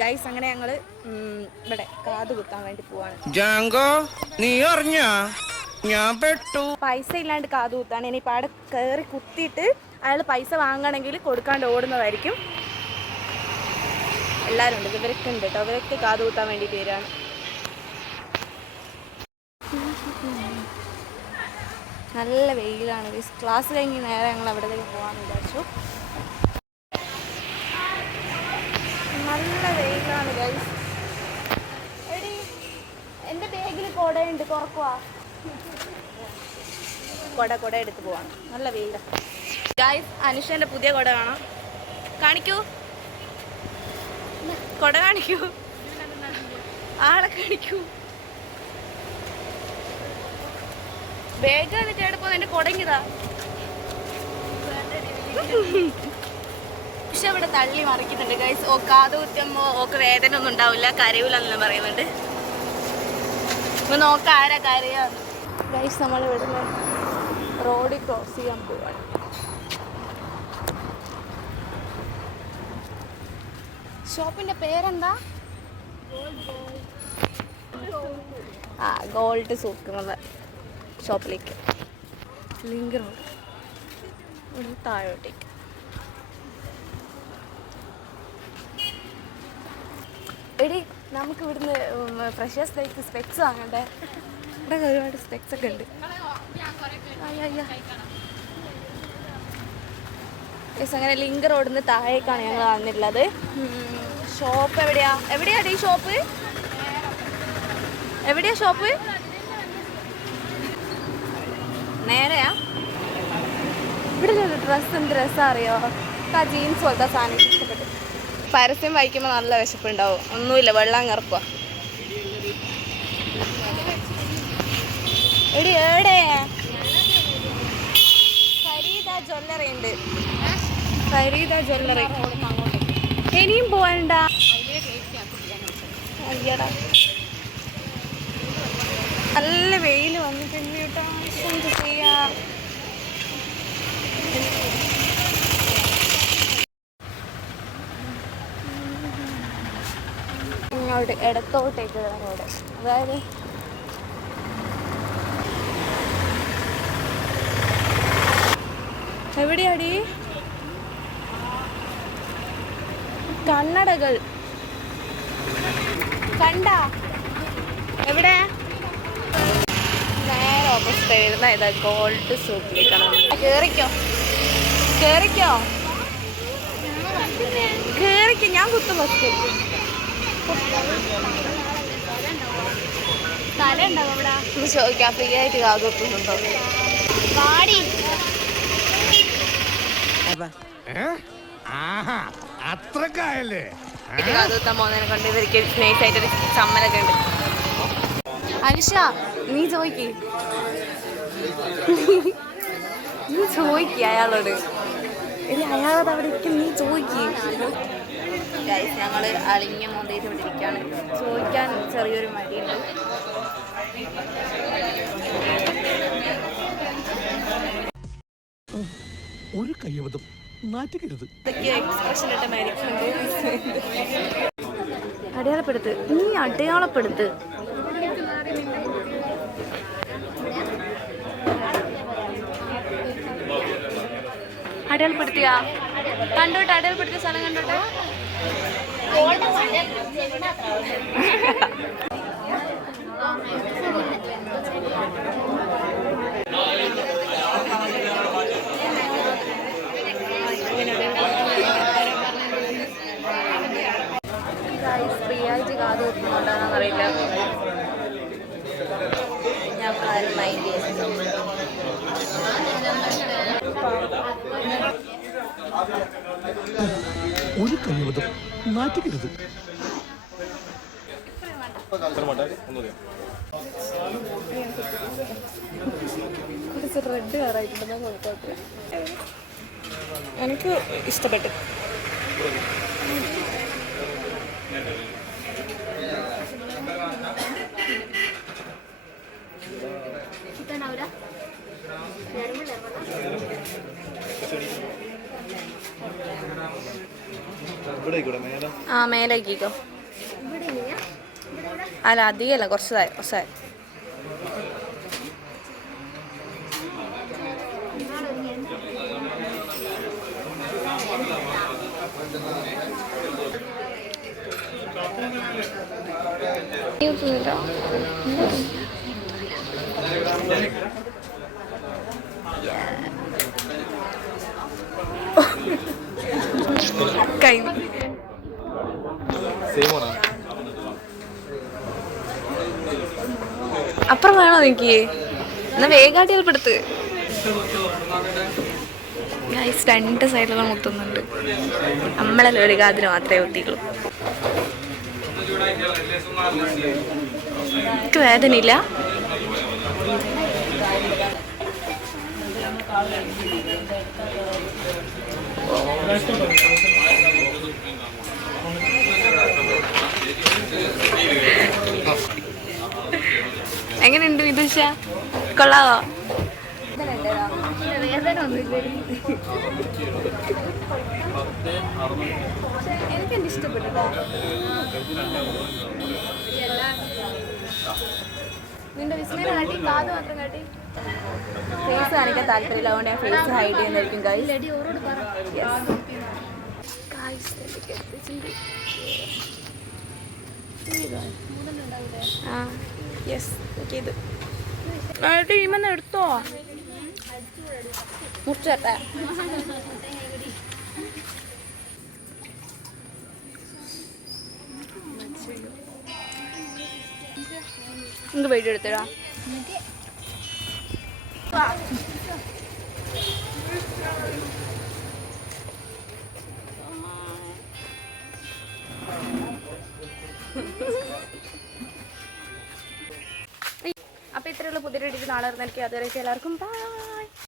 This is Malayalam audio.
ഗൈസ് അങ്ങനെ ഞങ്ങള് ഇവിടെ കാത് കുത്താൻ വേണ്ടി പോവാണ്. ജാങ്കോ നീ അറിഞ്ഞാ ഞാൻ പെട്ടു. പൈസ ഇല്ലാണ്ട് കാത് കുത്താണ്. ഇനിയിപ്പോൾ അവിടെ കയറി കുത്തിയിട്ട് അയാൾ പൈസ വാങ്ങണമെങ്കിൽ കൊടുക്കാണ്ട് ഓടുന്നതായിരിക്കും. എല്ലാവരും ഉണ്ട്, ഇവരൊക്കെ ഉണ്ട് കേട്ടോ. ഇവരൊക്കെ കാത് കുത്താൻ വേണ്ടിയിട്ട് വരികയാണ്. നല്ല വെയിലാണ്. ക്ലാസ് കഴിഞ്ഞ് നേരെ ഞങ്ങൾ അവിടത്തേക്ക് പോകാമെന്ന് വിചാരിച്ചു. നല്ല വെയിലാണ് ഗൈസ്. എടി എൻ്റെ ബാഗിൽ കുടയുണ്ട്, തുറക്കുവാ. കുട എടുത്ത് പോവാണ്. നല്ല വെയിലാണ് ഗൈസ്. അനുഷൻ്റെ പുതിയ കുട കാണാം. കാണിക്കൂ, കുട കാണിക്കൂ, ആളെ കാണിക്കൂ. ബാഗ് വന്നിട്ട് എവിടെ പോകുന്നത്? എൻ്റെ കുടങ്ങിതാ. പക്ഷെ ഇവിടെ തള്ളി മറിക്കുന്നുണ്ട് ഗൈസ്. ഓ കാത് കുത്തുമ്പോൾ ഓക്ക് വേദന ഒന്നും ഉണ്ടാവില്ല, കരയൂലെന്നെല്ലാം പറയുന്നുണ്ട്. ഇപ്പൊ നോക്കാം ആരാ കരയാ. ഗൈസ് നമ്മൾ ഇവിടുന്ന് റോഡിൽ ക്രോസ് ചെയ്യാൻ പോവാണ്. ഷോപ്പിന്റെ പേരെന്താ? ആ ഗോൾഡ് സൂക്ക് എന്നുള്ള ഷോപ്പിലേക്ക്. ലിങ്ക് റോഡ് ഇവിടെ താഴോട്ടേക്ക്. എടി നമുക്ക് ഇവിടുന്ന് ഫ്രഷേഴ്സ് ഡേക്ക് സ്പെക്സ് വാങ്ങണ്ടേ? ഇവിടെ ഒരുപാട് സ്പെക്സ് ഒക്കെ ഉണ്ട്. അങ്ങനെ ലിങ്ക് റോഡിൽ നിന്ന് താഴേക്കാണ് ഞങ്ങൾ വന്നിട്ടുള്ളത്. ഷോപ്പ് എവിടെയാടി ഷോപ്പ്? എവിടെയാ ഷോപ്പ്? നേരെയാ? ഇവിടെ ഒരു ഡ്രസ്സ്, എന്ത് ഡ്രസ്സാ അറിയോ? ആ ജീൻസ് പോലത്തെ സാധനം ഇഷ്ടപ്പെട്ടു. പരസ്യം വായിക്കുമ്പോൾ നല്ല വിശപ്പുണ്ടാവും. ഒന്നുമില്ല, വെള്ളം കറക്കുക. എടി ഏടെ ഫരീദ ജ്വല്ലറി ഉണ്ട്. ഫരീദ ജ്വല്ലറി. ഇനിയും പോവാനുണ്ടാ? അയ്യടാ നല്ല വെയിൽ വന്നിട്ടുണ്ട് കേട്ടോ. എന്ത് ചെയ്യാ? ഇങ്ങോട്ട് ഇടത്തോട്ടേക്കുള്ള റോഡ്. അതായത് എവിടെയാടി? കണ്ണടകൾ കണ്ടാ? എവിടെ? നേരെ ഓപ്പോസിറ്റ് വരുന്ന ഇതാ ഗോൾഡ് സൂക്കിലേക്കാണ്. കേറിക്കോ കേറിക്കോ കേറിക്കോ. ഞാൻ കുത്തും ബസ്. തല ഉണ്ടാവും അവിടെ. ഒന്ന് ചോദിക്കാം, ഫ്രീ ആയിട്ട് കാത് കുത്തുന്നുണ്ടോ? പാടി കാത് കുത്താൻ പോകുന്നതിനെ കൊണ്ട് ഇവർക്ക് നൈസായിട്ടൊരു ചമ്മലൊക്കെ ഉണ്ട്. അനുഷ നീ ചോദിക്ക് അയാളോട്. ഇനി അയാളോട് അവിടെ ഇരിക്കും, നീ ചോദിക്ക്. ഞങ്ങൾ അളിഞ്ഞ മോന്തേറ്റ് ഇവിടെ ഇരിക്കുകയാണ്. ചോദിക്കാൻ ചെറിയൊരു മടിയുണ്ട്. ഒരു കയ്യബദ്ധം നാറ്റുകരുത്. എക്സ്പ്രഷൻ ഇട്ട മരിക്കുന്നുണ്ട്. അടയാളപ്പെടുത്ത്, നീ അടയാളപ്പെടുത്ത്. അടയാളപ്പെടുത്തിയ കണ്ടോട്ടെ, അടയാളപ്പെടുത്തിയ സ്ഥലം കണ്ടോട്ടെ. ഫ്രീ ആയിട്ട് കാത് കുത്തുന്നുണ്ടോന്ന് അറിയില്ല. ഞാൻ മൈൻഡ് ചെയ്യുന്നു. ഒരു കയ്യബദ്ധം നാറ്റുകരുത്. കുറച്ച് റെഡ് കളറായിട്ടുണ്ടെന്നാ കുഴപ്പമില്ല. എനിക്ക് ഇഷ്ടപ്പെട്ടു. ആ മേലേക്കോ. അല്ല അധികമല്ല, കുറച്ചായി. കഴിഞ്ഞു. അപ്പുറം വേണോ എനിക്ക്? എന്നാ വേഗാട്ടി എളുപ്പെടുത്ത്. രണ്ട് സൈഡിലുള്ള മുത്തുന്നുണ്ട്. നമ്മളെ ലളികാതിന് മാത്രമേ ഒത്തിയുള്ളൂ. എനിക്ക് വേദനയില്ല. എങ്ങനെയുണ്ട് വിദുഷ? കൊള്ളാവോ? വേദന ഒന്നുമില്ല. എനിക്കെന്ത് ഇഷ്ടപ്പെട്ടു. നിന്റെ വിസ്മയം കാട്ടി, കാത് മാത്രം കാട്ടി. ഫേസ് കാണിക്കാൻ താല്പര്യമില്ല, അതുകൊണ്ട് ഞാൻ ഫേസ് ഹൈഡ് ചെയ്യുന്നതായിരിക്കും. എടുത്തോ മുറിച്ചേട്ടെ. നിങ്ങൾക്ക് വീഡിയോ എടുത്തടാ. അപ്പോൾ ഇത്രയുള്ള പുതിയ വീഡിയോ നാളെ ഇറങ്ങി. അതുവരെ എല്ലാവർക്കും ബൈ.